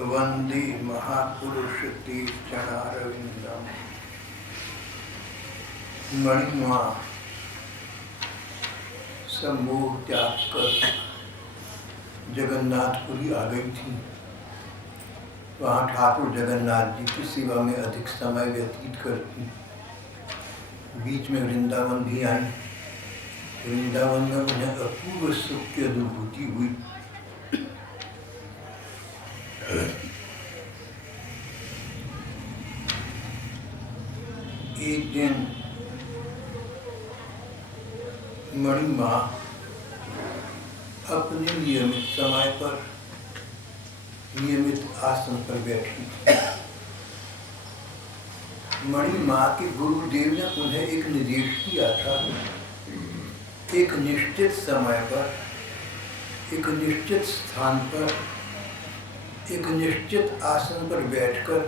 वंदे महापुरुष ते चरणारविंदम। मणिमा सम्मोह त्याग कर जगन्नाथपुरी आ गई थी। वहाँ ठाकुर जगन्नाथ जी की सेवा में अधिक समय व्यतीत करती। बीच में वृंदावन भी आई। वृंदावन में उन्हें अपूर्व सुख की अनुभूति हुई। एक दिन मणिमा अपने नियमित समय पर नियमित आसन पर बैठी। मणिमा के गुरुदेव ने उन्हें एक निर्देश दिया था। एक निश्चित समय पर, एक निश्चित स्थान पर, एक निश्चित आसन पर बैठकर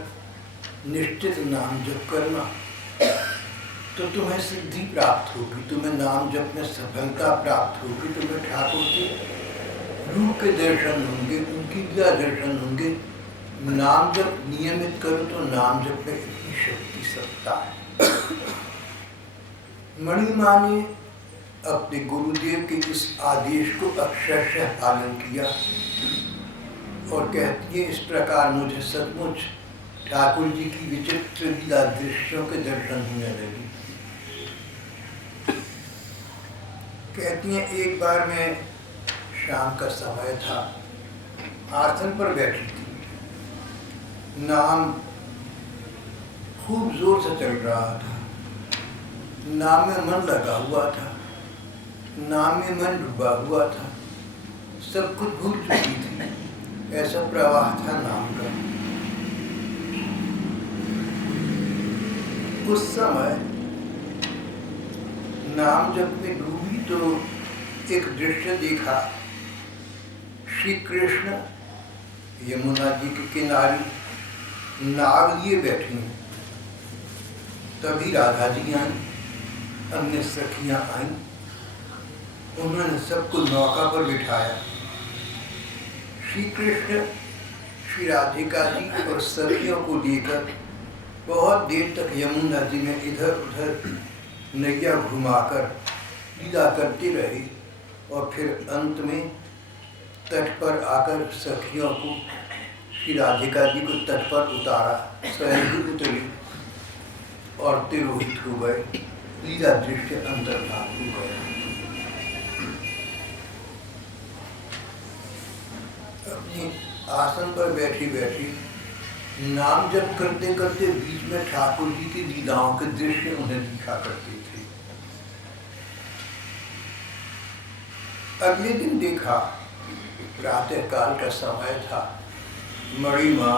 निश्चित नाम जप करना, तो तुम्हें सिद्धि प्राप्त होगी, तुम्हें नाम जप में सफलता प्राप्त होगी, तुम्हें ठाकुर के रूप के दर्शन होंगे, उनकी लीला दर्शन होंगे। नाम जप नियमित करो तो नाम जप में इतनी शक्ति सत्ता है। मणिमा ने अपने गुरुदेव के इस आदेश को अक्षरशः पालन किया और कहती है, इस प्रकार मुझे सचमुच ठाकुर जी की विचित्र लीला दृश्यों के दर्शन होने लगे। कहती हैं, एक बार मैं शाम का समय था, आसन पर बैठी थी। नाम खूब जोर से चल रहा था। नाम में मन लगा हुआ था, नाम में मन डूबा हुआ था, सब कुछ भूल चुकी थी। ऐसा प्रवाह था नाम का। उस समय नाम जब में डूबी तो एक दृश्य देखा। श्री कृष्ण यमुना जी के किनारे नाव लिए बैठी हैं। तभी राधा जी आई, अन्य सखियां आई। उन्होंने सबको नौका पर बिठाया। श्री कृष्ण श्री राधिका जी और सखियों को लेकर बहुत देर तक यमुना जी में इधर उधर नैया घुमाकर लीला करते रहे और फिर अंत में तट पर आकर सखियों को, श्री राधिका जी को तट पर उतारा, स्वयं भी उतरी और तिरोहित हो गए। लीला दृश्य अंतर्धान हो गया। अपनी आसन पर बैठी बैठी नाम जप करते करते बीच में ठाकुर जी की लीलाओं के दृश्य उन्हें दिखा करते थे। अगले दिन देखा, प्रातः काल का समय था। मणिमा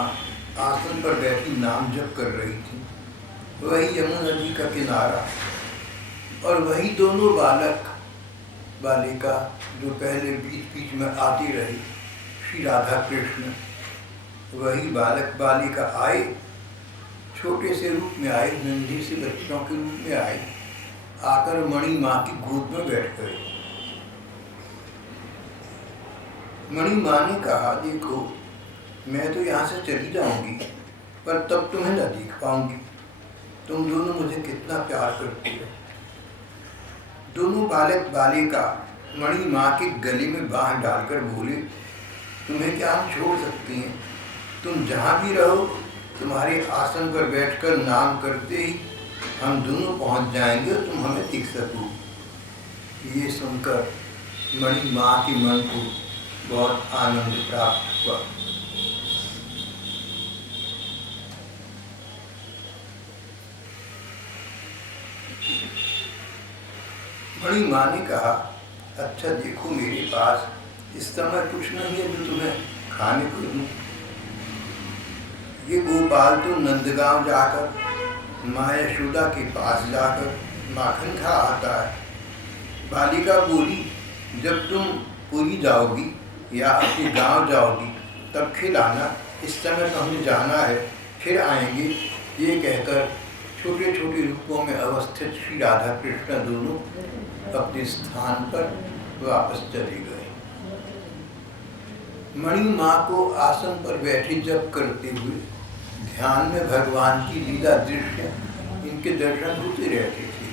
आसन पर बैठी नाम जप कर रही थी। वही यमुना नदी का किनारा और वही दोनों बालक बालिका जो पहले बीच बीच में आती रही, श्री राधा कृष्ण। वही बालक बालिका आए, छोटे से रूप में आए, नन्हे से बच्चों के रूप में आए, आकर मणिमा की गोद में बैठ गए। मणिमा ने कहा, देखो मैं तो यहाँ से चली जाऊंगी, पर तब तुम्हें न देख पाऊंगी। तुम दोनों मुझे कितना प्यार करती हो। दोनों बालक बालिका मणिमा के गले में बाँह डालकर बोले, तुम्हें क्या हम छोड़ सकते हैं? तुम जहाँ भी रहो, तुम्हारे आसन पर बैठकर नाम करते ही हम दोनों पहुँच जाएंगे और तुम हमें दिख सको। ये सुनकर मणिमा के मन को बहुत आनंद प्राप्त हुआ। मणिमा ने कहा, अच्छा देखो मेरे पास इस समय कुछ नहीं है जो तुम्हें खाने को दूं। ये गोपाल तो नंदगांव जाकर माँ यशोदा के पास जाकर माखन खा आता है। बालिका बोली, जब तुम पुरी जाओगी या अपने गांव जाओगी तब खिलाना, इस समय तो हमें जाना है, फिर आएंगे। ये कहकर छोटे छोटे रूपों में अवस्थित श्री राधा कृष्ण दोनों अपने स्थान पर वापस चले गए। मणि माँ को आसन पर बैठे जप करते हुए ध्यान में भगवान की लीला दृश्य इनके दर्शन होते रहते थे।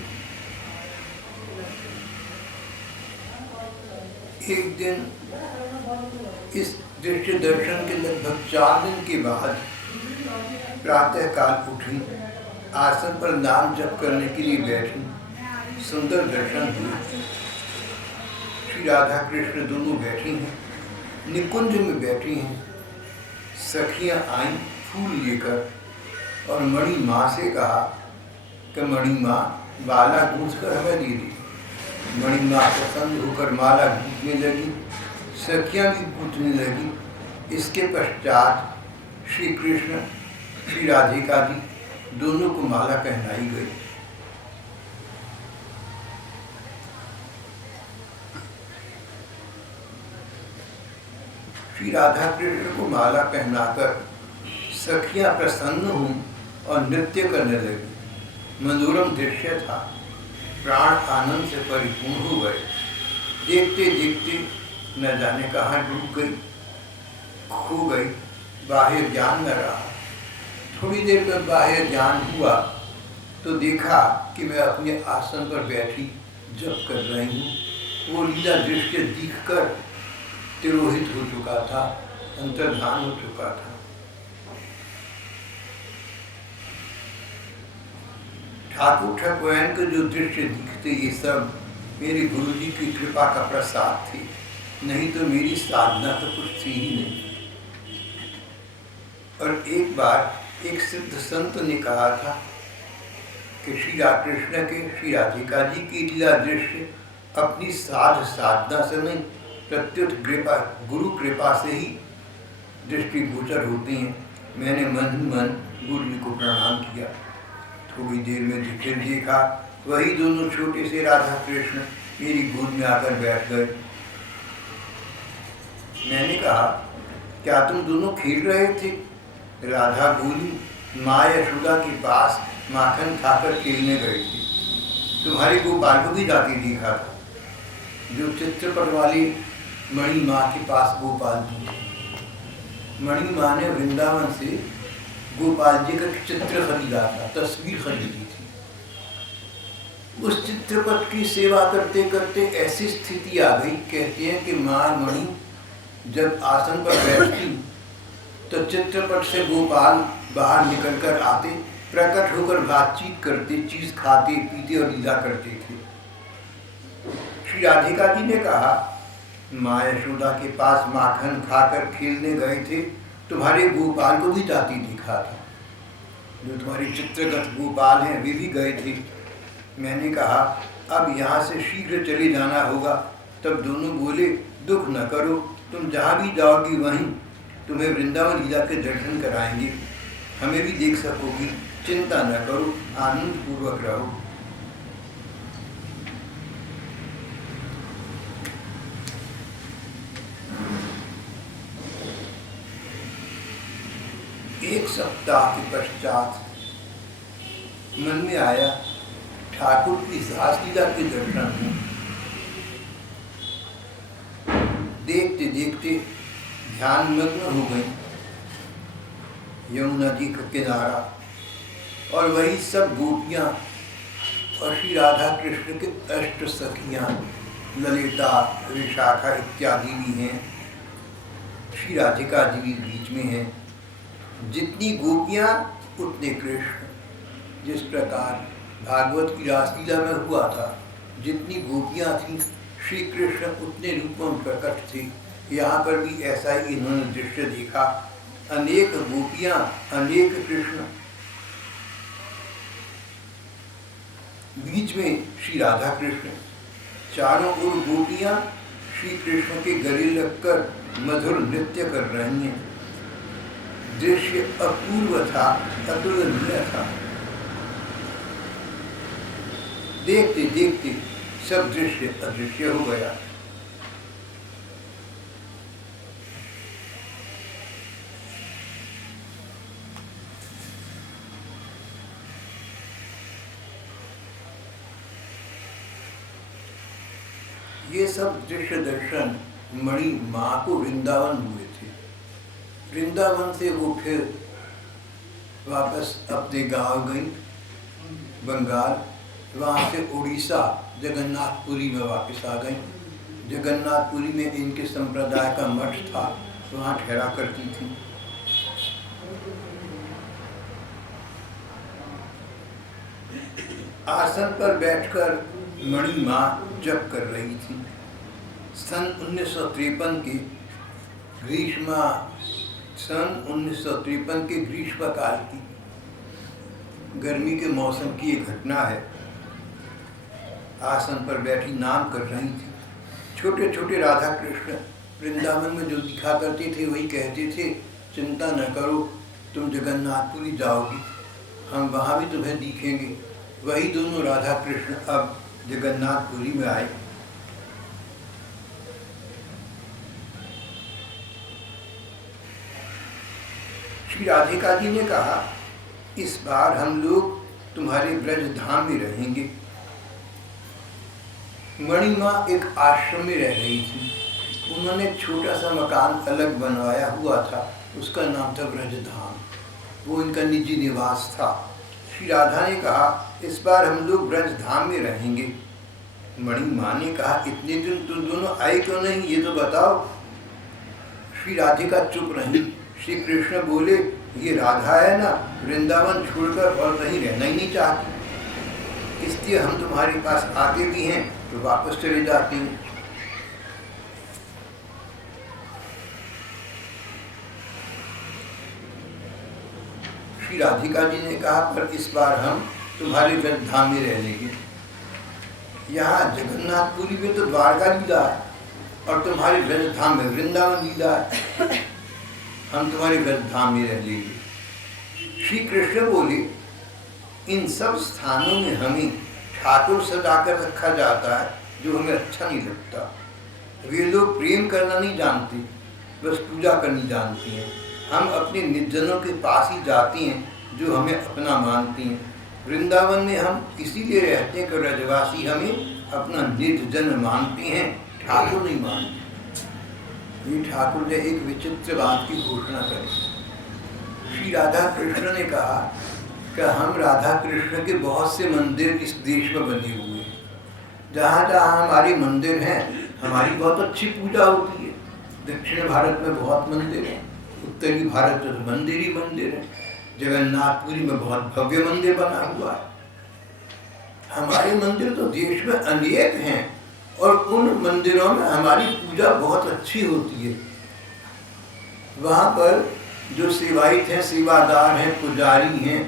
एक दिन इस दृश्य दर्शन के लगभग 4 दिन के बाद प्रातः काल उठी, आसन पर नाम जप करने के लिए बैठी। सुंदर दर्शन हुए। श्री राधा कृष्ण दोनों बैठी हैं, निकुंज में बैठी हैं। सखियां आईं फूल लेकर और मणि माँ से कहा कि मणि माँ माला गूंथ कर हमें दे दी। मणि माँ प्रसन्न होकर माला गूंथने लगी, सखियां भी गूंथने लगी। इसके पश्चात श्री कृष्ण श्री राधिका जी दोनों को माला पहनाई गई। श्री राधा कृष्ण को माला पहनाकर सखियां प्रसन्न हुई और नृत्य करने लगी। मनोरम दृश्य था। प्राण आनंद से परिपूर्ण हो गए। देखते देखते न जाने कहाँ डूब गई, खो गई, बाह्य ज्ञान न रहा। थोड़ी देर में बाह्य ज्ञान हुआ तो देखा कि मैं अपने आसन पर बैठी जप कर रही हूँ। वो लीला दृश्य दिखकर तिरोहित हो चुका था, अंतर्धान हो चुका था। ठाकुर ठकुरैन को जो दृश्य दिखते ये सब मेरे गुरु जी की कृपा का प्रसाद थी, नहीं तो मेरी साधना तो कुछ थी ही नहीं। और एक बार एक सिद्ध संत ने कहा था कि श्री राकृष्ण के श्री राधिका जी की लीला दृश्य अपनी साधना से नहीं, प्रत्युत कृपा गुरु कृपा से ही दृष्टिगोचर होती हैं। मैंने मन ही मन गुरु जी को प्रणाम किया। थोड़ी देर में फिर देखा वही दोनों छोटे से राधा कृष्ण मेरी गोद में आकर बैठ गए। मैंने कहा, क्या तुम दोनों खेल रहे थे? राधा बोली, माँ यशोदा के पास माखन खाकर खेलने गए थे। तुम्हारे गोपाल को भी जाती देखा था, जो चित्रपट वाली मणि माँ के पास गोपाल जी थे। मणि माँ ने वृंदावन से गोपाल जी का चित्र खरीदा था, तस्वीर खरीदी थी। उस चित्रपट की सेवा करते करते ऐसी स्थिति आ गई, कहते हैं कि माँ मणि जब आसन पर बैठती तो चित्रपट से गोपाल बाहर निकलकर आते, प्रकट होकर बातचीत करते, चीज खाते पीते और लीला करते थे। श्री राधिका जी ने कहा, माँ यशोदा के पास माखन खाकर खेलने गए थे, तुम्हारे गोपाल को भी जाती दिखा था। जो तुम्हारे चित्रगत गोपाल हैं वे भी गए थे। मैंने कहा, अब यहाँ से शीघ्र चले जाना होगा। तब दोनों बोले, दुख न करो, तुम जहाँ भी जाओगी वहीं तुम्हें वृंदावन लीला के दर्शन कराएंगे, हमें भी देख सकोगी, चिंता न करो, आनंद पूर्वक रहो। एक सप्ताह के पश्चात मन में आया ठाकुर की रासलीला के दर्शन हूँ। देखते देखते ध्यान मग्न हो गई। यमुना जी का किनारा और वही सब गोपियाँ और श्री राधा कृष्ण के अष्ट सखियाँ ललिता विशाखा इत्यादि भी हैं। श्री राधिका जी भी बीच में हैं। जितनी गोपियाँ उतने कृष्ण। जिस प्रकार भागवत की रासलीला में हुआ था, जितनी गोपियाँ थीं श्री कृष्ण उतने रूपों में प्रकट थे। यहाँ पर भी ऐसा ही इन्होंने दृश्य देखा, अनेक गोपियाँ अनेक कृष्ण, बीच में श्री राधा कृष्ण, चारों ओर गोपियाँ श्री कृष्ण के गले लगकर मधुर नृत्य कर रही हैं। दृश्य अपूर्व था, अतुलनीय था। देखते देखते सब दृश्य अदृश्य हो गया। ये सब दृश्य दर्शन मणि माँ को वृंदावन हुए थे। वृंदावन से वो फिर वापस अपने गांव गई बंगाल, वहाँ से उड़ीसा जगन्नाथपुरी में वापस आ गई। जगन्नाथपुरी में इनके संप्रदाय का मठ था, वहाँ ठहरा करती थी। आसन पर बैठकर मणि माँ जप कर रही थी। सन 1953 के ग्रीष्म काल की गर्मी के मौसम की एक घटना है। आसन पर बैठी नाम कर रही थी। छोटे छोटे राधा कृष्ण वृंदावन में जो दिखा करते थे वही कहते थे, चिंता न करो, तुम जगन्नाथपुरी जाओगी, हम वहाँ भी तुम्हें दिखेंगे। वही दोनों राधा कृष्ण अब जगन्नाथपुरी में आए। श्री राधिका जी ने कहा, इस बार हम लोग तुम्हारे ब्रज धाम में रहेंगे। मणि माँ एक आश्रम में रह रही थी। उन्होंने छोटा सा मकान अलग बनवाया हुआ था, उसका नाम था ब्रज धाम। वो इनका निजी निवास था। श्री राधा ने कहा, इस बार हम लोग ब्रज धाम में रहेंगे। मणि माँ ने कहा, इतने दिन तुम दोनों आए क्यों नहीं, ये तो बताओ। श्री राधिका चुप रही। श्री कृष्ण बोले, ये राधा है ना, वृंदावन छोड़कर और कहीं रहना ही नहीं चाहती, इसलिए हम तुम्हारे पास आते भी हैं तो वापस चले जाते हैं। श्री राधिका जी ने कहा, पर इस बार हम तुम्हारे ब्रज धाम में रह लेंगे। यहाँ जगन्नाथपुरी में तो द्वारका लीला है और तुम्हारे ब्रज धाम में वृंदावन लीला है, हम तुम्हारे ब्रज धाम में रह लेंगे। श्री कृष्ण बोले, इन सब स्थानों में हमें ठाकुर सजाकर रखा जाता है जो हमें अच्छा नहीं लगता। वे लोग प्रेम करना नहीं जानते, बस पूजा करनी जानती हैं। हम अपने निर्जनों के पास ही जाते हैं जो हमें अपना मानती हैं। वृंदावन में हम इसीलिए रहते हैं कि ब्रजवासी हमें अपना निर्जन मानते हैं, ठाकुर नहीं मानते। ये ठाकुर ने एक विचित्र बात की घोषणा करी। श्री राधा कृष्ण ने कहा कि हम राधा कृष्ण के बहुत से मंदिर इस देश में बने हुए हैं। जहाँ जहाँ हमारे मंदिर हैं, हमारी बहुत अच्छी पूजा होती है। दक्षिण भारत में बहुत मंदिर हैं, उत्तरी भारत में तो मंदिर ही मंदिर है। जगन्नाथपुरी में बहुत भव्य मंदिर बना हुआ है। हमारे मंदिर तो देश में अनेक हैं और उन मंदिरों में हमारी पूजा बहुत अच्छी होती है। वहाँ पर जो सेवायित हैं, सेवादार हैं, पुजारी हैं,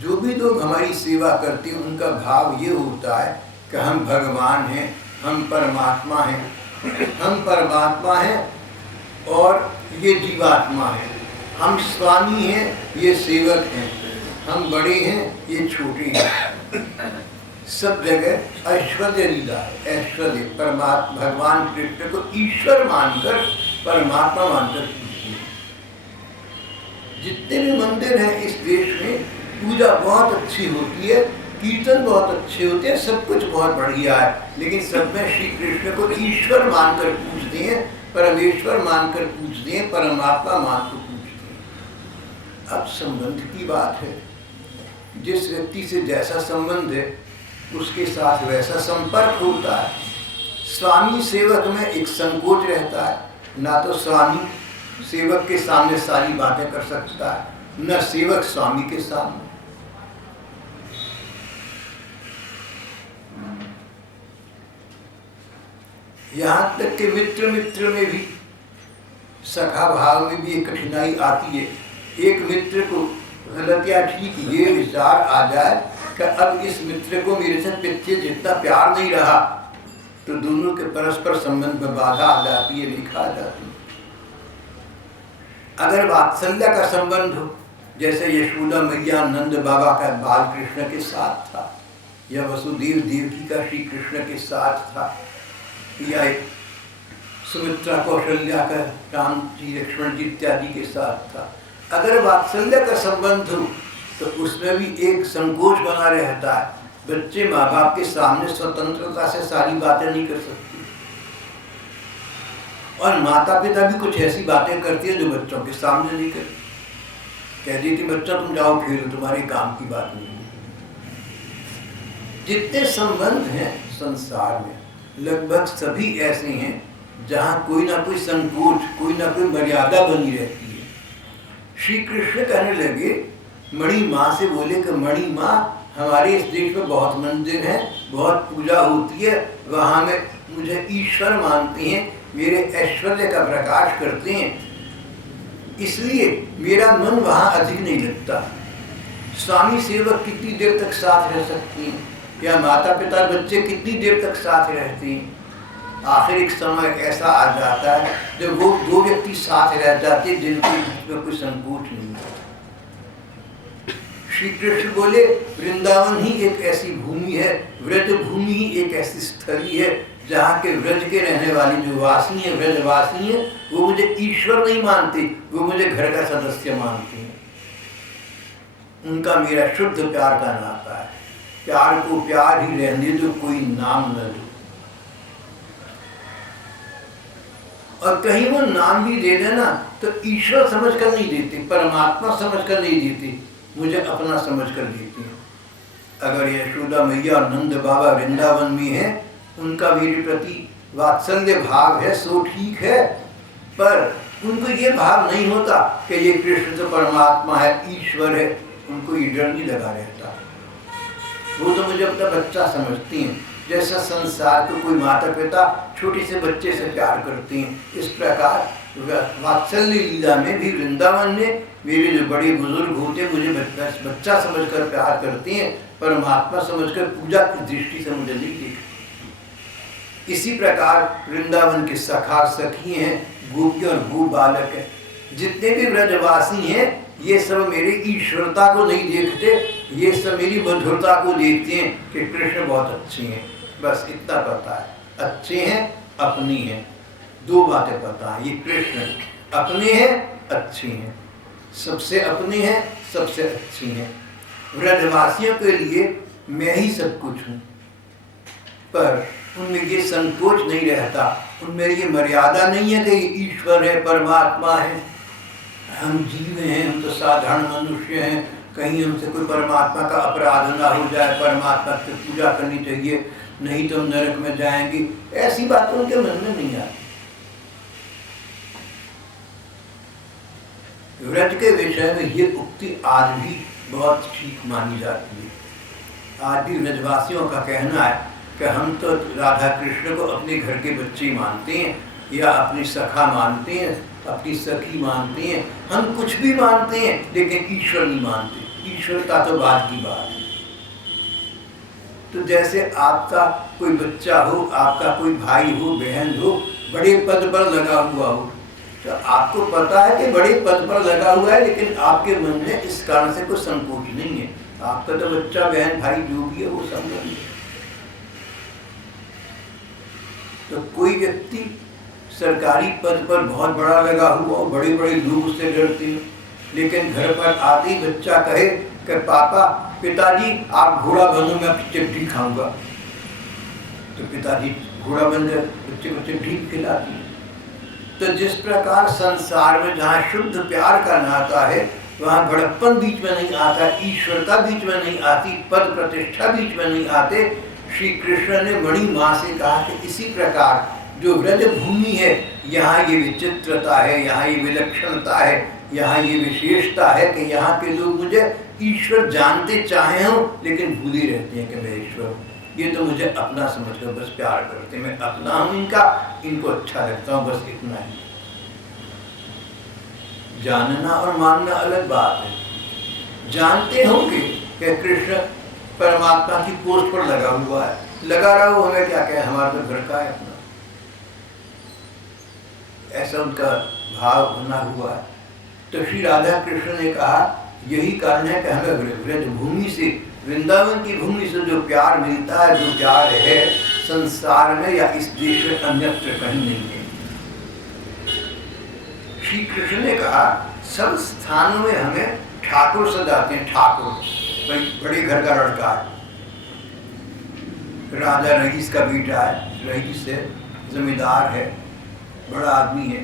जो भी लोग हमारी सेवा करते हैं, उनका भाव ये होता है कि हम भगवान हैं, हम परमात्मा हैं। हम परमात्मा हैं और ये जीवात्मा है। हम स्वामी हैं, ये सेवक हैं। हम बड़े हैं, ये छोटे हैं। सब जगह ऐश्वर्य लीला है। ऐश्वर्य परमात्मा भगवान कृष्ण को ईश्वर मानकर, परमात्मा मानकर पूजते हैं। जितने भी मंदिर हैं इस देश में, पूजा बहुत अच्छी होती है, कीर्तन बहुत अच्छे होते हैं, सब कुछ बहुत बढ़िया है, लेकिन सब में श्री कृष्ण को ईश्वर मानकर पूजते हैं, परमेश्वर मानकर पूजते हैं, परमात्मा मानकर पूजते हैं। अब संबंध की बात है। जिस व्यक्ति से जैसा संबंध है उसके साथ वैसा संपर्क होता है। स्वामी सेवक में एक संकोच रहता है, ना तो स्वामी सेवक के सामने सारी बातें कर सकता है, न सेवक स्वामी के सामने। यहाँ तक कि मित्र मित्र में भी, सखा भाव में भी एक कठिनाई आती है। एक मित्र को गलतिया ठीक ये विचार आ जाए कि अब इस मित्र को मेरे से पीछे जितना प्यार नहीं रहा, तो दोनों के परस्पर संबंध में बाधा आ जाती है, रेखा आ जाती है। अगर वात्सल्य का संबंध हो, जैसे यशोदा मैया नंद बाबा का बाल कृष्ण के साथ था, या वसुदेव देवकी का श्री कृष्ण के साथ था, या सुमित्रा कौशल्या का राम जी लक्ष्मण जी इत्यादि के साथ था, अगर वात्सल्य का संबंध हो तो उसमें भी एक संकोच बना रहता है। बच्चे माँ बाप के सामने स्वतंत्रता से सारी बातें नहीं कर सकते। और माता पिता भी कुछ ऐसी बातें करती हैं जो बच्चों के सामने नहीं करती। कह देती बच्चा तुम जाओ खेलो, तुम्हारे काम की बात नहीं है। जितने संबंध हैं संसार में लगभग सभी ऐसे हैं जहाँ कोई ना कोई संकोच, कोई ना कोई मर्यादा बनी रहती है। श्री कृष्ण कहने लगे, मणि माँ से बोले कि मणि माँ, हमारे इस देश में बहुत मंदिर हैं, बहुत पूजा होती है, वहाँ में मुझे ईश्वर मानते हैं, मेरे ऐश्वर्य का प्रकाश करते हैं, इसलिए मेरा मन वहाँ अधिक नहीं लगता। स्वामी सेवक कितनी देर तक साथ रह सकती हैं, या माता पिता बच्चे कितनी देर तक साथ रहते हैं। आखिर एक समय ऐसा आ जाता है जब वो दो व्यक्ति साथ रह जाते हैं जिनके बीच में कोई संकोच नहीं है। श्री कृष्ण बोले, वृंदावन ही एक ऐसी भूमि है, व्रज भूमि ही एक ऐसी स्थली है जहाँ के व्रज के रहने वाले जो वासी हैं, व्रजवासी हैं, वो मुझे ईश्वर नहीं मानते, वो मुझे घर का सदस्य मानते हैं। उनका मेरा शुद्ध प्यार का नाता है। प्यार को प्यार ही रहने दो, कोई नाम न दो। और कहीं वो नाम भी दे देना तो ईश्वर समझ कर नहीं देते, परमात्मा समझ कर नहीं देते, मुझे अपना समझ कर देते हैं। अगर यशोदा मैया और नंद बाबा वृंदावन में है, उनका मेरे प्रति वात्सल्य भाव है, सो ठीक है, पर उनको ये भाव नहीं होता कि ये कृष्ण तो परमात्मा है, ईश्वर है, उनको ये डर नहीं लगा रहता। वो तो मुझे अपना बच्चा समझती हैं, जैसा संसार को कोई माता पिता छोटे से बच्चे से प्यार करते हैं, इस प्रकार वात्सल्य लीला में भी वृंदावन में मेरे जो बड़े बुजुर्ग होते हैं मुझे बच्चा समझकर प्यार करते हैं, परमात्मा समझकर पूजा की दृष्टि से मुझे नहीं देखते। इसी प्रकार वृंदावन के सखा सखी हैं, गोपी और गो बालक है, जितने भी व्रजवासी हैं, ये सब मेरी ईश्वरता को नहीं देखते, ये सब मेरी मधुरता को देखते हैं कि कृष्ण बहुत अच्छे हैं। बस इतना पता है, अच्छे हैं, अपनी हैं, दो बातें पता है। ये कृष्ण अपने हैं, अच्छे हैं, सबसे अपने हैं, सबसे अच्छी हैं। व्रजवासियों के लिए मैं ही सब कुछ हूँ, पर उनमें ये संकोच नहीं रहता, उनमें ये मर्यादा नहीं है कि ईश्वर है, परमात्मा है, हम जीव हैं, हम तो साधारण मनुष्य हैं, कहीं हमसे कोई परमात्मा का अपराध ना हो जाए, परमात्मा की पूजा करनी चाहिए, नहीं तो हम नरक में जाएंगे, ऐसी बातें उनके मन में नहीं आती। व्रज के विषय में ये उक्ति आज भी बहुत ठीक मानी जाती है। आज भी व्रजवासियों का कहना है कि हम तो राधा कृष्ण को अपने घर के बच्चे मानते हैं, या अपनी सखा मानते हैं, अपनी सखी मानते हैं, हम कुछ भी मानते हैं, लेकिन ईश्वर नहीं मानते। ईश्वरता तो बाद की बात है। तो जैसे आपका कोई बच्चा हो, आपका कोई भाई हो, बहन हो, बड़े पद पर लगा हुआ हो, तो आपको पता है कि बड़े पद पर लगा हुआ है, लेकिन आपके मन में इस कारण से कोई संकोच नहीं है। आपका तो बच्चा, बहन, भाई जो भी है वो सब नहीं है। तो कोई व्यक्ति सरकारी पद पर बहुत बड़ा लगा हुआ और बड़े बड़े लोग उससे डरते हैं, लेकिन घर पर आते ही बच्चा कहे कि पापा, पिताजी आप घोड़ा बनो, मैं चिट्ठी खाऊंगा, तो पिताजी घोड़ा बन जाए, बच्चे को चिट्ठी खिलाती है। तो जिस प्रकार संसार में जहाँ शुद्ध प्यार का नाता है, वहाँ बड़प्पन बीच में नहीं आता, ईश्वरता बीच में नहीं आती, पद प्रतिष्ठा बीच में नहीं आते। श्री कृष्ण ने मणि माँ से कहा कि इसी प्रकार जो व्रज भूमि है, यहाँ ये विचित्रता है, यहाँ ये विलक्षणता है, यहाँ ये विशेषता है कि यहाँ के लोग मुझे ईश्वर जानते चाहे हों, लेकिन भूले रहते हैं कि मैं ईश्वर हूँ। ये तो मुझे अपना समझकर बस प्यार करते, मैं अपना हूँ इनका, इनको अच्छा लगता हूँ, बस इतना ही। जानना और मानना अलग बात है। जानते होंगे कि कृष्ण परमात्मा की पोस्ट पर लगा हुआ है, लगा रहा हो, हमें क्या कहे, हमारा तो घर का है अपना, ऐसा उनका भाव बना हुआ है। तो श्री राधा कृष्ण ने कहा यही कारण है कि हमें व्रज भूमि से, वृंदावन की भूमि से जो प्यार मिलता है, जो प्यार है संसार में या इस देश में अन्यत्र कहीं नहीं है। श्री कृष्ण ने कहा सब स्थानों में हमें ठाकुर सजाते हैं, ठाकुर बड़े घर का लड़का है, राजा रईस का बेटा है, रईस है, जमींदार है, बड़ा आदमी है,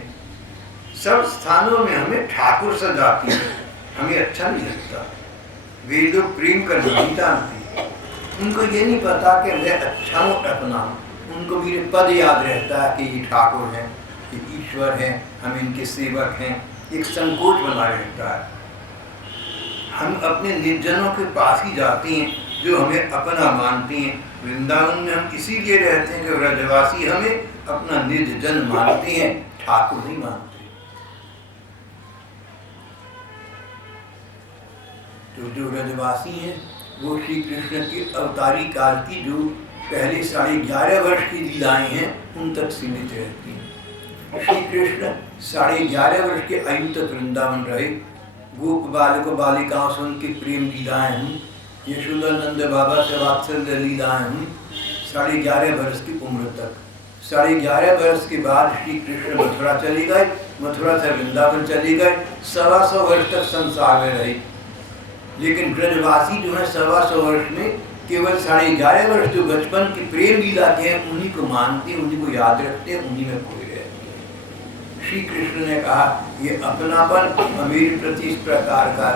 सब स्थानों में हमें ठाकुर सजाती है, हमें अच्छा नहीं लगता। वे लोग प्रेम करना नहीं जानते, उनको ये नहीं पता कि मैं अच्छा हूँ अपना, उनको मेरे पद याद रहता है कि ये ठाकुर हैं, ये ईश्वर हैं, हम इनके सेवक हैं, एक संकोच बना रहता है। हम अपने निर्जनों के पास ही जाते हैं जो हमें अपना मानते हैं। वृंदावन में हम इसीलिए रहते हैं कि व्रजवासी हमें अपना निर्जन मानते हैं, ठाकुर नहीं मानते। तो जो व्रजवासी हैं वो श्री कृष्ण के अवतारी काल की जो पहले 11.5 वर्ष की लीलाएं हैं उन तक सीमित रहती हैं। श्री कृष्ण 11.5 वर्ष के आयु तक वृंदावन रहे, गोप बालकों बालिकाओं से उनकी प्रेम लीलाएं हुई, यशोदानंद बाबा से वात्सल्य लीलाएं हुई 11.5 वर्ष की उम्र तक। 11.5 वर्ष के बाद श्री कृष्ण मथुरा चले गए, मथुरा से वृंदावन चले गए, 125 वर्ष तक संसार में रहे। लेकिन ब्रजवासी जो है 125 वर्ष में केवल 11.5 वर्ष जो बचपन की प्रेम लीला के हैं उन्हीं को मानते हैं, उन्हीं को याद रखते हैं, उन्हीं में खोए रहते हैं। श्री कृष्ण ने कहा ये अपनापन मेरे प्रति इस प्रकार का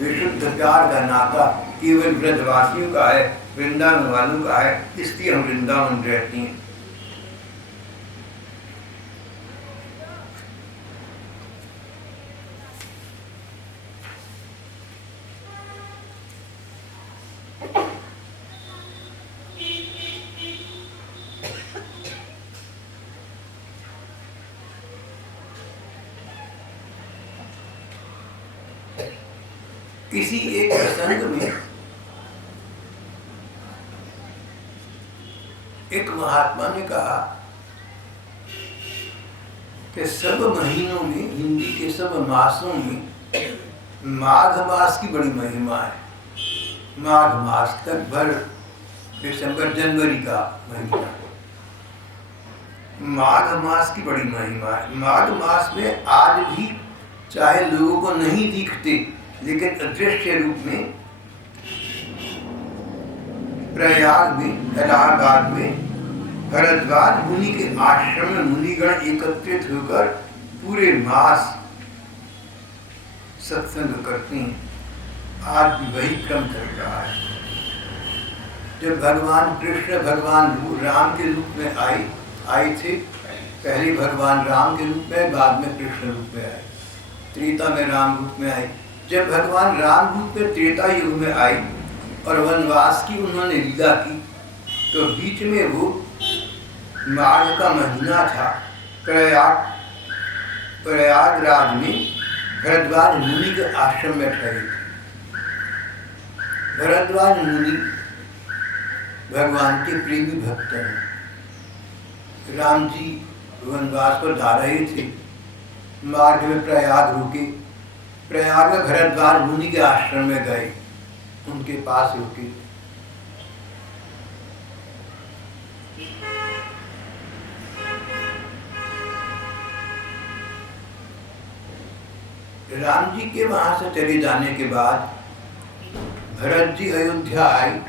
विशुद्ध प्यार का नाता केवल ब्रजवासियों का है, वृंदावन वालों का है, इसलिए हम वृंदावन रहते हैं। किसी एक प्रसंग में एक महात्मा ने कहा कि सब महीनों में, हिंदी के सब मासों में माघ मास की बड़ी महिमा है। माघ मास तक भर दिसंबर जनवरी का महीना, माघ मास की बड़ी महिमा है। माघ मास में आज भी चाहे लोगों को नहीं दिखते लेकिन अदृश्य रूप में प्रयाग में, इलाहाबाद में भरद्वाज मुनि के आश्रम में मुनिगण एकत्रित होकर पूरे मास सत्संग करते हैं। आज भी वही क्रम चल रहा है। जब भगवान कृष्ण भगवान राम के रूप में आए थे, पहले भगवान राम के रूप में, बाद में कृष्ण रूप में आए, त्रेता में राम रूप में आए। जब भगवान राम रूप में त्रेता युग में आए और वनवास की उन्होंने लीला की, तो बीच में वो माघ का महीना था। प्रयागराज में भरद्वाज मुनि के आश्रम में ठहरे थे। भरद्वाज मुनि भगवान के प्रेमी भक्त हैं। राम जी वनवास पर जा रहे थे, मार्ग में प्रयाग रुके, प्रयाग में भरद्वाज मुनि के आश्रम में गए, उनके पास रुके। राम जी के वहां से चले जाने के बाद भरत जी अयोध्या आए,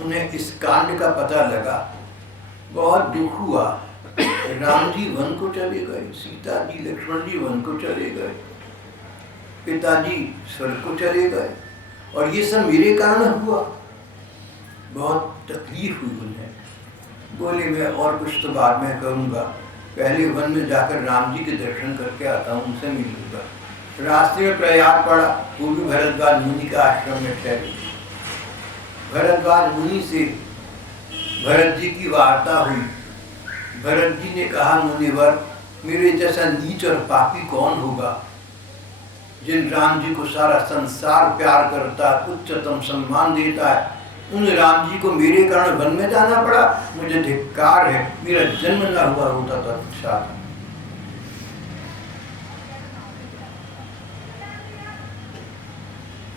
उन्हें इस कांड का पता लगा, बहुत दुख हुआ। राम जी वन को चले गए, सीता जी लक्ष्मण जी वन को चले गए, पिताजी स्वर्ग को चले गए, और ये सब मेरे कारण हुआ। बहुत तकलीफ हुई उन्हें। बोले मैं और कुछ तो बाद में करूँगा, पहले वन में जाकर राम जी के दर्शन करके आता हूँ, उनसे मिलूंगा। रास्ते में प्रयाग पड़ा, वो भी भरद्वाज मुनि का आश्रम में ठहरे। भरद्वाज मुनि से भरत जी की वार्ता हुई। भरत जी ने कहा मुनिवर, मेरे जैसा नीच और पापी कौन होगा, जिन राम जी को सारा संसार प्यार करता है, उच्चतम सम्मान देता है, उन राम जी को मेरे कारण वन में जाना पड़ा। मुझे धिक्कार है, मेरा जन्म ना हुआ होता तो अच्छा।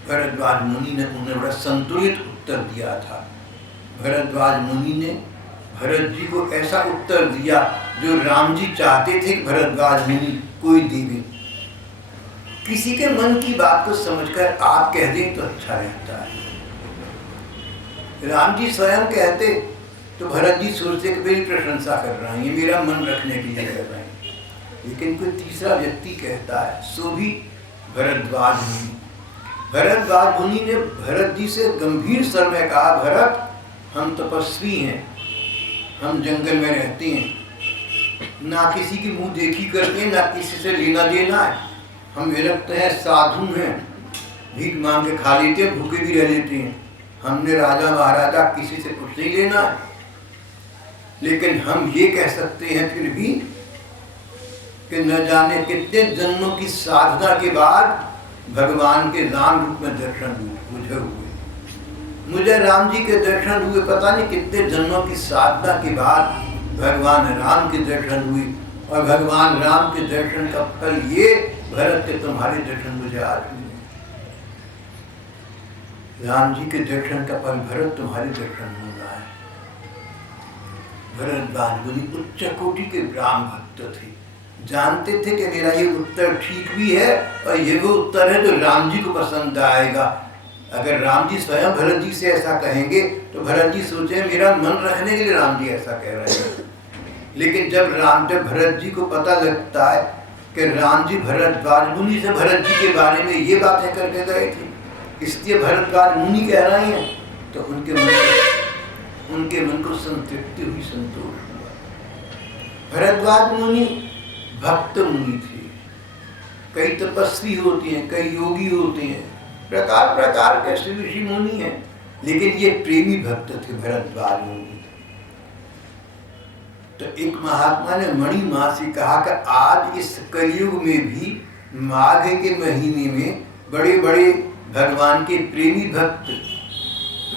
भरद्वाज मुनि ने उन्हें बड़ा संतुलित उत्तर दिया था। भरद्वाज मुनि ने भरत जी को ऐसा उत्तर दिया जो राम जी चाहते थे कि भरद्वाज मुनि कोई देवे। किसी के मन की बात को समझकर आप कह दें तो अच्छा रहता है। राम जी स्वयं कहते तो भरत जी सोचते कि मेरी प्रशंसा कर रहे हैं, ये मेरा मन रखने के लिए कर रहे हैं। लेकिन कोई तीसरा व्यक्ति कहता है, सो भी भरद्वाज मुनि। भरद्वाज मुनि ने भरत जी से गंभीर स्वर में कहा, भरत हम तपस्वी हैं, हम जंगल में रहते हैं, ना किसी की मुंह देखी करते हैं, ना किसी से लेना देना है, हम विरक्त हैं, साधु हैं, भीख मांग के खा लेते हैं, भूखे भी रह लेते हैं, हमने राजा महाराजा किसी से कुछ नहीं लेना है। लेकिन हम ये कह सकते हैं फिर भी कि न जाने कितने जन्मों की साधना के बाद भगवान के राम रूप में दर्शन हुए मुझे राम जी के दर्शन हुए, पता नहीं कितने जन्मों की साधना के बाद भगवान राम के दर्शन हुए। और भगवान राम के दर्शन का फल ये, भरत के तुम्हारे दर्शन मुझे आज हुए। राम जी के दर्शन का फल भरत तुम्हारे दर्शन हो रहा है। भरद्वाज मुनि उच्च कोटि के ब्राह्म भक्त थे, जानते थे कि मेरा ये उत्तर ठीक भी है और ये वो उत्तर है जो राम जी को पसंद आएगा। अगर राम जी स्वयं भरत जी से ऐसा कहेंगे तो भरत जी सोचे मेरा मन रखने के लिए राम जी ऐसा कह रहे हैं। लेकिन जब भरत जी को पता लगता है कि राम जी भरद्वाज मुनि से भरत जी के बारे में ये बातें करके गए थे, इसलिए भरद्वाज मुनि कह रहे हैं, तो उनके मन को संतृप्ति हुई, संतोष हुआ। भरद्वाज मुनि भक्त मुनि थे, कई तपस्वी होते हैं, कई योगी होते हैं, प्रकार प्रकार के ऋषि मुनि हैं, लेकिन ये प्रेमी भक्त थे भरद्वाज मुनि। तो एक महात्मा ने मणि माँ से कहा कि आज इस कलयुग में भी माघ के महीने में बड़े बड़े भगवान के प्रेमी भक्त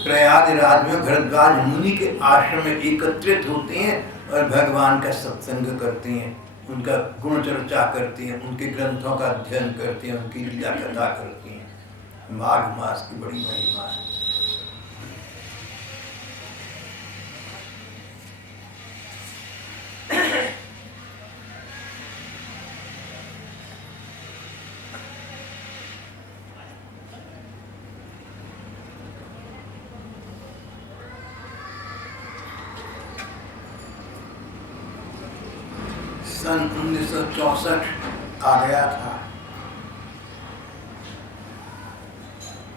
प्रयागराज में भरद्वाज मुनि के आश्रम में एकत्रित होते हैं और भगवान का सत्संग करते हैं, उनका गुण चर्चा करते हैं, उनके ग्रंथों का अध्ययन करते हैं, उनकी लीला कथा करते हैं। माघ मास की बड़ी महिमा है। सन 1964 आ गया था।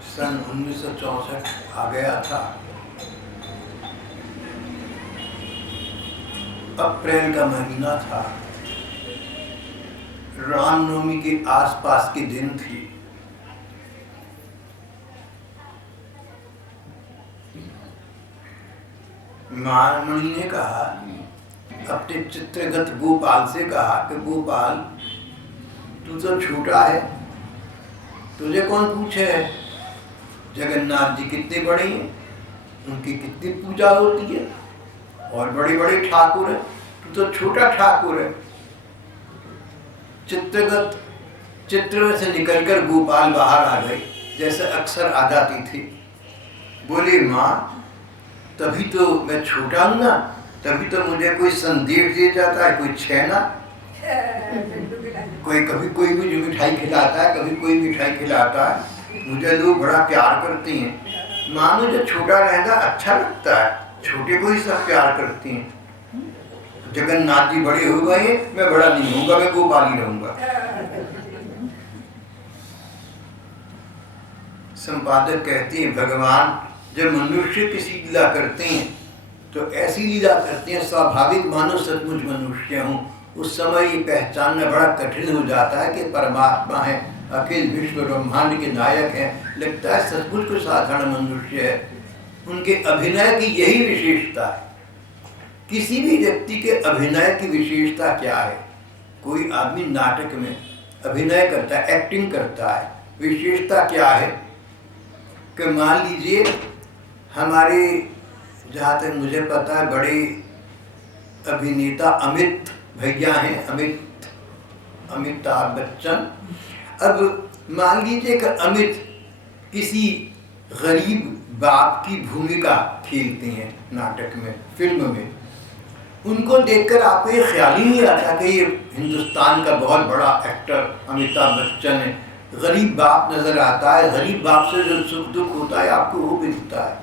सन 1964 आ गया था। अप्रैल का महीना था, रामनवमी के आसपास के दिन थी। महामणि ने कहा, अपने चित्रगत गोपाल से कहा कि गोपाल तू तो छोटा है, तुझे कौन पूछे है जगन्नाथ जी कितने बड़े हैं, उनकी कितनी पूजा होती है और बड़े बड़े ठाकुर है, तू तो छोटा ठाकुर है। चित्र में से निकलकर गोपाल बाहर आ गए, जैसे अक्सर आ जाती थी। बोले माँ तभी तो मैं छोटा हूँ ना, तभी तो मुझे कोई संदेश दे जाता है, कोई छेना, कभी कोई भी जो मिठाई खिलाता है, कभी कोई मिठाई खिलाता है, मुझे लोग बड़ा प्यार करते हैं। माँ मुझे छोटा रहना अच्छा लगता है, छोटे को ही सब प्यार करते हैं। जगन्नाथ जी बड़े हो गए, मैं बड़ा नहीं होऊंगा, मैं गोपाल ही रहूंगा। संपादक कहते हैं भगवान जब मनुष्य किसी लीला करते हैं तो ऐसी लीला करते हैं स्वाभाविक मानो सचमुच मनुष्य हूँ। उस समय ये पहचानना बड़ा कठिन हो जाता है कि परमात्मा है, अखिल विश्व ब्रह्मांड के नायक हैं, लगता है सचमुच को साधारण मनुष्य है। उनके अभिनय की यही विशेषता है। किसी भी व्यक्ति के अभिनय की विशेषता क्या है? कोई आदमी नाटक में अभिनय करता है, एक्टिंग करता है, विशेषता क्या है कि मान लीजिए हमारे, जहाँ तक मुझे पता है, बड़े अभिनेता अमित भैया हैं, अमिताभ बच्चन। अब मान लीजिए कि अमित किसी गरीब बाप की भूमिका खेलते हैं नाटक में, फिल्म में, उनको देखकर आपको ये ख्याल ही नहीं आता कि ये हिंदुस्तान का बहुत बड़ा एक्टर अमिताभ बच्चन है। गरीब बाप नजर आता है, गरीब बाप से जो सुख दुख होता है आपको वो मिलता है।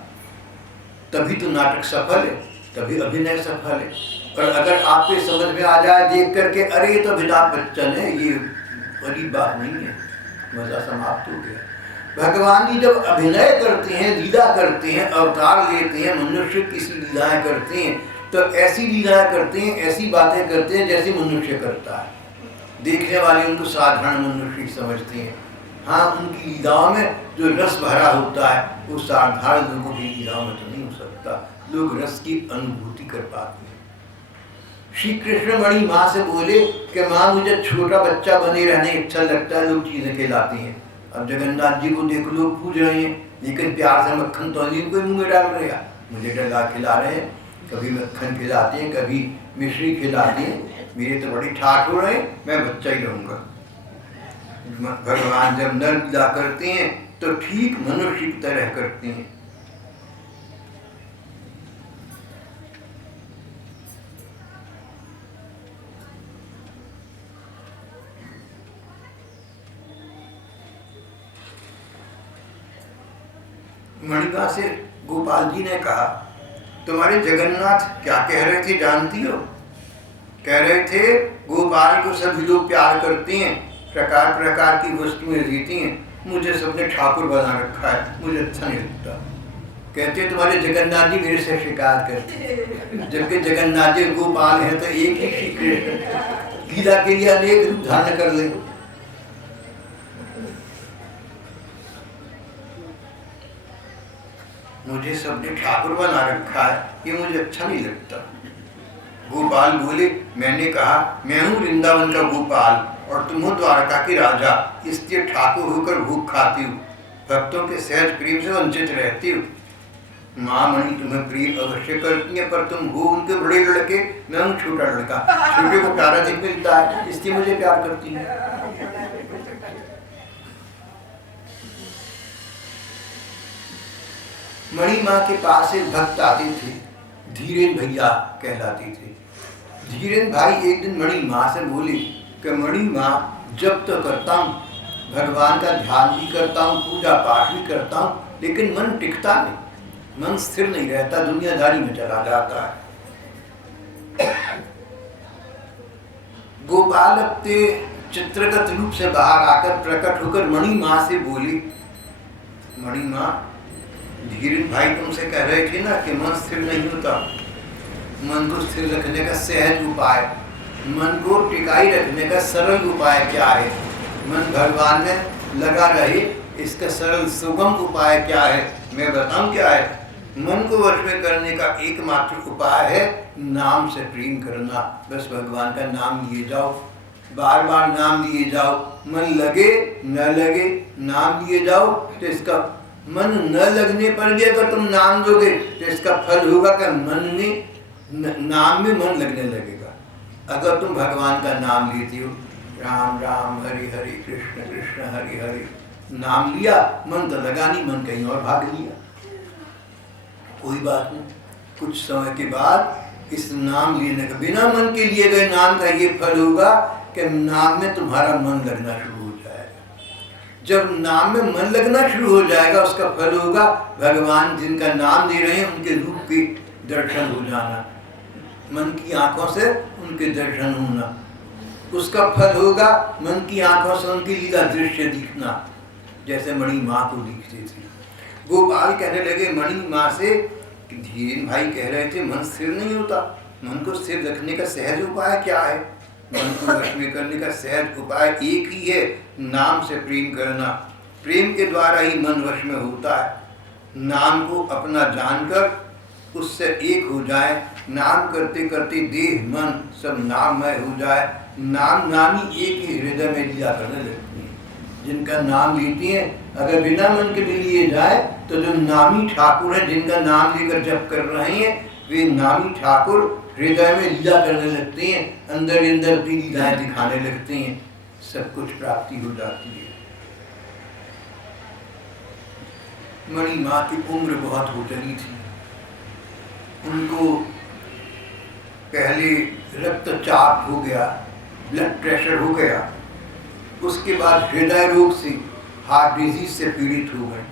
तभी तो नाटक सफल है, तभी अभिनय सफल है। और अगर आपके समझ में आ जाए देख करके अरे ये तो अमिताभ बच्चन है, ये बड़ी बात नहीं है, मजा समाप्त हो गया। भगवान जी जब अभिनय करते हैं, लीला करते हैं, अवतार लेते हैं, मनुष्य किसी लीलाएं करते हैं तो ऐसी लीलाएं करते हैं, ऐसी बातें करते हैं जैसे मनुष्य करता है। देखने वाले उनको साधारण मनुष्य समझते हैं। हाँ, उनकी लीलाओं में जो रस भरा होता है वो साधारण लोगों की लीलाओं में तो नहीं हो सकता। लोग रस की अनुभूति कर पाते हैं। श्री कृष्ण मणि माँ से बोले कि माँ मुझे छोटा बच्चा बने रहने अच्छा लगता है, लोग चीजें खिलाते हैं। अब जगन्नाथ जी को देख लोग पूज रहे हैं, लेकिन प्यार से मक्खन तो नहीं कोई मुंह में डाल रहे हैं। मुझे डला खिला रहे हैं, कभी मक्खन खिलाते हैं, कभी मिश्री खिलाते हैं, मेरे तो बड़ी ठाठ हो रहे हैं, मैं बच्चा ही रहूंगा। भगवान जब नर लीला करते हैं तो ठीक मनुष्य की तरह करते हैं। मणिका से गोपाल जी ने कहा तुम्हारे जगन्नाथ क्या कह रहे थे जानती हो? कह रहे थे गोपाल को सभी लोग प्यार करते हैं, प्रकार प्रकार की वस्तुएं देती हैं, मुझे सबने ठाकुर बना रखा है, मुझे अच्छा नहीं लगता। कहते तुम्हारे जगन्नाथ जी मेरे से शिकायत करते, जबकि जगन्नाथ जी गोपाल है तो एक ही श्री कृष्ण लीला के लिए अनेक रूप धारण कर ले। मुझे सबने ठाकुर बना रखा है, ये मुझे अच्छा नहीं लगता। गोपाल बोले मैंने कहा मैं हूँ वृंदावन का गोपाल और तुम हो द्वारका के राजा, इसलिए ठाकुर होकर भूख खाती हूँ, भक्तों के सहज प्रेम से वंचित रहती हूँ। माँ मणि तुम्हें प्रेम अवश्य करती है, पर तुम हो उनके बड़े लड़के, मैं हूँ छोटा लड़का, छोटे को प्यारा अधिक मिलता है, इसलिए मुझे प्यार करती है। मणि माँ के पास एक भक्त आते थे, धीरेन भैया कहलाते थे। धीरेन भाई एक दिन मणि माँ से बोले कि मणि माँ जब तो करता हूँ, भगवान का ध्यान भी करता हूँ, पूजा पाठ भी करता हूँ, लेकिन मन टिकता नहीं, मन स्थिर नहीं रहता, दुनियादारी में चला जाता है। गोपाल अपने चित्रगत रूप से बाहर आकर प्रकट होकर मणि माँ से बोली मणि माँ धीरेन भाई तुमसे कह रहे थे ना कि मन स्थिर नहीं होता, मन को स्थिर रखने का सहज उपाय, मन को टिकाई रखने का सरल उपाय क्या है? मन भगवान में लगा रहे, इसका सरल सुगम उपाय क्या है? मैं बताऊं क्या है? मन को वश में करने का एकमात्र उपाय है नाम से प्रेम करना। बस भगवान का नाम लिए जाओ, बार बार नाम लिए जाओ, मन लगे न लगे नाम लिए जाओ तो इसका मन न लगने पर भी अगर तुम नाम दोगे तो इसका फल होगा कि मन में नाम में मन लगने लगेगा। अगर तुम भगवान का नाम लेते हो, राम राम हरि हरि कृष्ण कृष्ण हरि हरि, नाम लिया, मन तो लगा नहीं, मन कहीं और भाग लिया, कोई बात नहीं। कुछ समय के बाद इस नाम लेने का, बिना मन के लिए गए नाम का ये फल होगा कि नाम में तुम्हारा मन लगना शुरू हो जाएगा। जब नाम में मन लगना शुरू हो जाएगा उसका फल होगा भगवान जिनका नाम ले रहे हैं उनके रूप के दर्शन हो जाना, मन की आंखों से उनके दर्शन होना। उसका फल होगा मन की आंखों से उनकी लीला दृश्य दिखना, जैसे मणि माँ को दिखते थे। गोपाल कहने लगे मणि माँ से कि धीरेन भाई कह रहे थे मन स्थिर नहीं होता, मन को स्थिर रखने का सहज उपाय क्या है? मन को वश में करने का सहज उपाय एक ही है, नाम से प्रेम करना। प्रेम के द्वारा ही मन वश में होता है। नाम को अपना जानकर उससे एक हो जाए, नाम करते करते देह मन सब नाममय हो जाए, नाम नामी एक ही हृदय में लिया करने लगती है। जिनका नाम लेती हैं अगर बिना मन के भी लिए जाए तो जो नामी ठाकुर है जिनका नाम लेकर जप कर रहे हैं वे नामी ठाकुर हृदय में लीला करने लगते हैं, अंदर अंदर अपनी लीलाएं दिखाने लगते हैं, सब कुछ प्राप्ति हो जाती है। मणि माँ की उम्र बहुत हो चली थी, उनको पहले रक्तचाप हो गया, ब्लड प्रेशर हो गया, उसके बाद हृदय रोग से, हार्ट डिजीज से पीड़ित हो गए।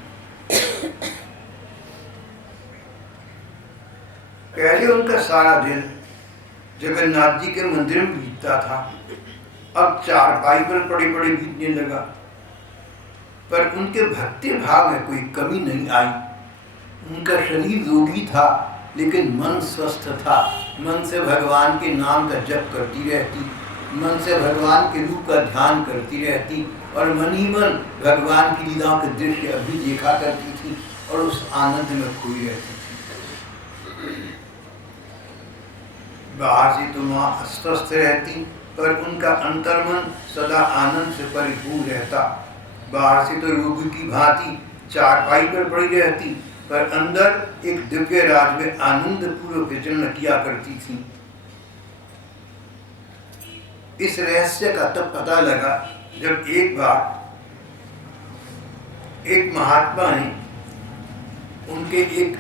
पहले उनका सारा दिन जगन्नाथ जी के मंदिर में बीतता था। अब चारपाई पर पड़े पड़े बीतने लगा, पर उनके भक्ति भाव में कोई कमी नहीं आई। उनका शरीर रोगी था, लेकिन मन स्वस्थ था। मन से भगवान के नाम का जप करती रहती, मन से भगवान के रूप का ध्यान करती रहती, और मन ही मन भगवान की लीलाओं के दृश्य अभी देखा करती थी और उस आनंद में खोई रहती थी। बाहर से तो माँ अस्वस्थ रहती, पर उनका अंतर्मन सदा आनंद से परिपूर्ण रहता। बाहर से तो रोगी की भांति चारपाई पर पड़ी रहती, पर अंदर एक दिव्य राज में आनंद पूर्वक विचरण किया करती थी। इस रहस्य का तब पता लगा जब एक बार एक महात्मा ने, उनके एक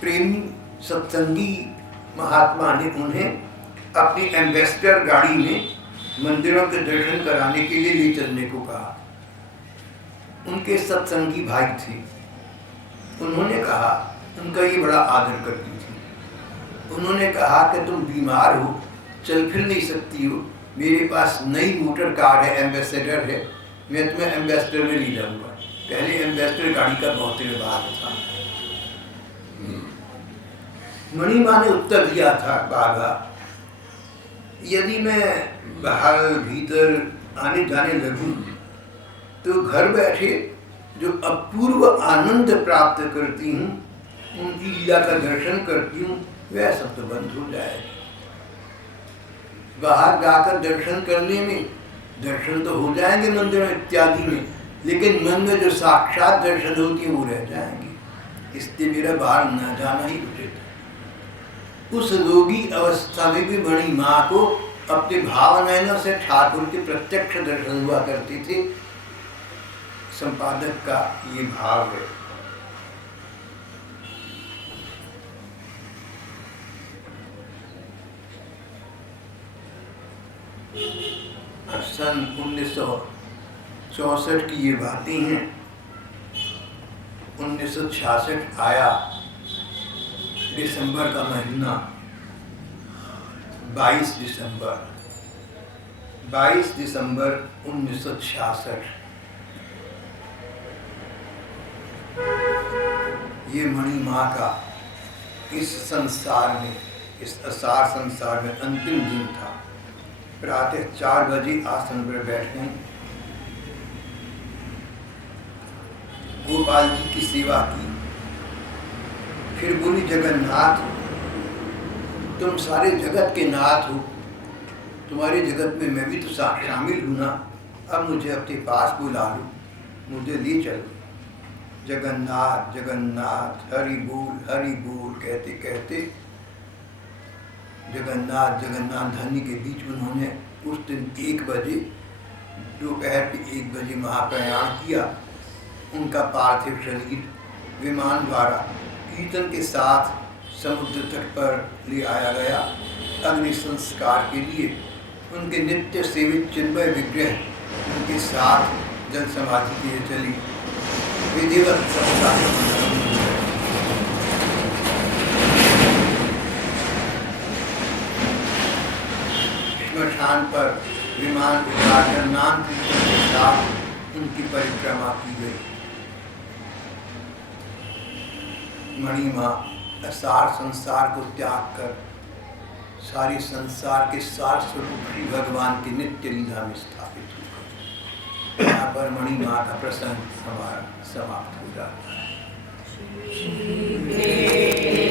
प्रेमी सत्संगी महात्मा ने उन्हें अपनी एम्बेसडर गाड़ी में मंदिरों के दर्शन कराने के लिए ले चलने को कहा। उनके सत्संगी भाई थे। उन्होंने कहा, उनका ये बड़ा आदर करती थी। उन्होंने कहा कि तुम बीमार हो, चल फिर नहीं सकती हो, मेरे पास नई मोटर कार है, एम्बेसडर है, मैं तुम्हें एम्बेसडर में ले जाऊंगा। पहले एम्बेसडर गाड़ी का बहुत रिवाज था। मणिमा ने उत्तर दिया था, बाबा यदि मैं बाहर भीतर आने जाने लगूं तो घर बैठे जो अपूर्व आनंद प्राप्त करती हूँ, उनकी लीला का दर्शन करती हूँ, वह सब तो बंद हो जाएगा। बाहर जाकर दर्शन करने में दर्शन तो हो जाएंगे मंदिरों इत्यादि में, लेकिन मन में जो साक्षात दर्शन होती है वो रह जाएंगे। इसलिए मेरा बाहर न जाना ही उचित है। उस रोगी अवस्था में भी बड़ी माँ को अपने भावनयनों से ठाकुर के प्रत्यक्ष दर्शन हुआ करते थे। संपादक का ये भाव है। सन 1964 की ये बातें हैं। 1966 आया, दिसंबर का महीना, 22 दिसंबर 1966। ये मणि माँ का इस संसार में, इस असार संसार में अंतिम दिन था। प्रातः 4 बजे आसन पर बैठे, गोपाल जी की सेवा की। फिर बोली, जगन्नाथ तुम सारे जगत के नाथ हो, तुम्हारे जगत में मैं भी तो शामिल हूँ ना। अब मुझे अपने पास बुला लो, मुझे ले चलो। जगन्नाथ जगन्नाथ हरि बोल कहते कहते जगन्नाथ जगन्नाथ ध्वनि के बीच उन्होंने उस दिन 1 बजे, दोपहर के 1 बजे महाप्रयाण किया। उनका पार्थिव शरीर विमान द्वारा कीर्तन के साथ समुद्र तट पर ले आया गया। अग्नि संस्कार के लिए उनके नित्य सेवित चिन्मय विग्रह उनके साथ जल समाधि के लिए चली। विधिवत संस्कार श्मशान पर विमान उतारकर नाम कीर्तन के साथ उनकी परिक्रमा की गई। मणिमा असार संसार को त्याग कर सारे संसार के सार स्वरूप श्री भगवान की नित्य लीला में स्थापित हो गए। यहाँ पर मणिमा का प्रसंग समाप्त हो जाता है।